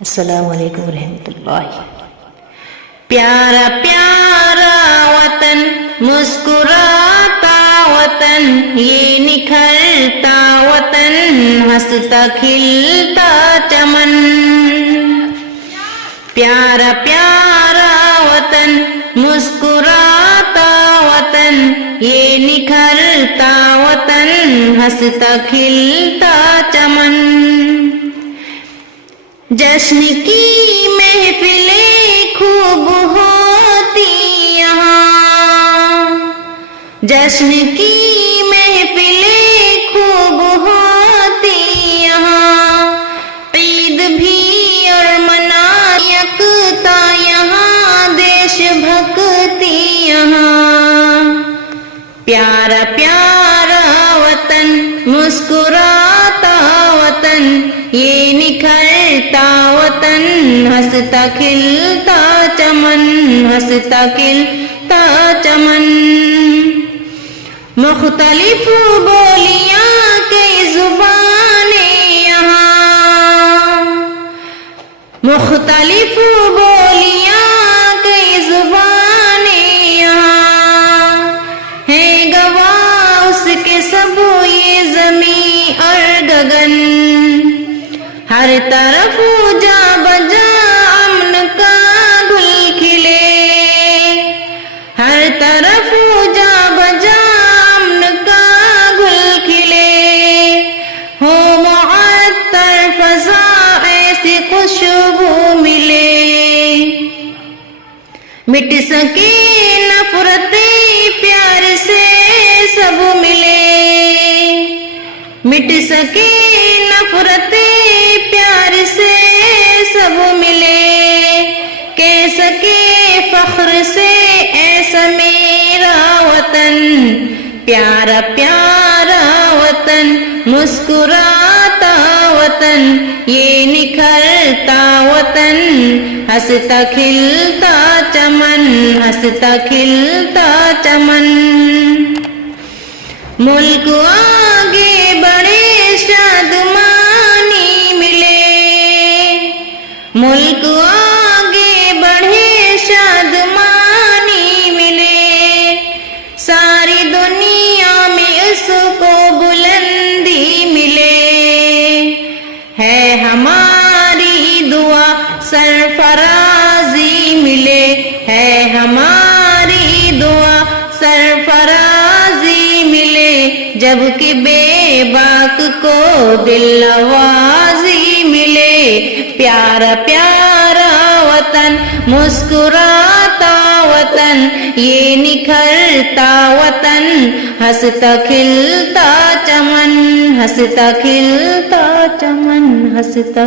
अस्सलाम वालेकुम रहमतुल्लाह। प्यारा प्यारा वतन, मुस्कुराता वतन, ये निखरता वतन, हंसता खिलता चमन। प्यारा प्यारा वतन, मुस्कुराता वतन, ये निखरता वतन, हंसता खिलता चमन। जश्न की महफिलें खूब होती यहाँ, जश्न की महफिलें खूब होती यहाँ, ईद भी और मना यकता यहाँ, देश भक्ति यहाँ। प्यारा प्यारा वतन, मुस्कुराता वतन, ये निखरता वतन, हंसता खिलता चमन, हंसता खिलता चमन। मुख्तलिफ बोलियां की जुबानें यहाँ, मुख्तलिफ बोलियां की जुबानें यहाँ, है गवाह उसके सब ये ज़मीं और गगन। हर तरफ जा बजा अमन का गुल खिले, हर तरफ जा बजा अमन का गुल खिले, हो मुअत्तर फज़ा ऐसी खुशबू मिले। मिट सके नफरतें प्यार से सब मिले, मिट सके नफरतें प्यार से सब मिले, कह सके फख्र से ऐसा मेरा वतन। प्यारा प्यारा वतन, मुस्कुराता वतन, ये निखरता वतन, हंसता खिलता चमन, हंसता खिलता चमन। मुल्क आगे बढ़े शादमानी मिले, मुल्क आगे बढ़े शादमानी मिले, सारी दुनिया में उसको बुलंदी मिले। है हमारी दुआ सरफराजी मिले, है हमारी दुआ सरफराजी मिले, जबकि बेबाक को दिलनवाजी मिले। प्यारा प्यारा वतन, मुस्कुराता वतन, ये निखरता वतन, हंसता खिलता चमन, हंसता खिलता चमन, हंसता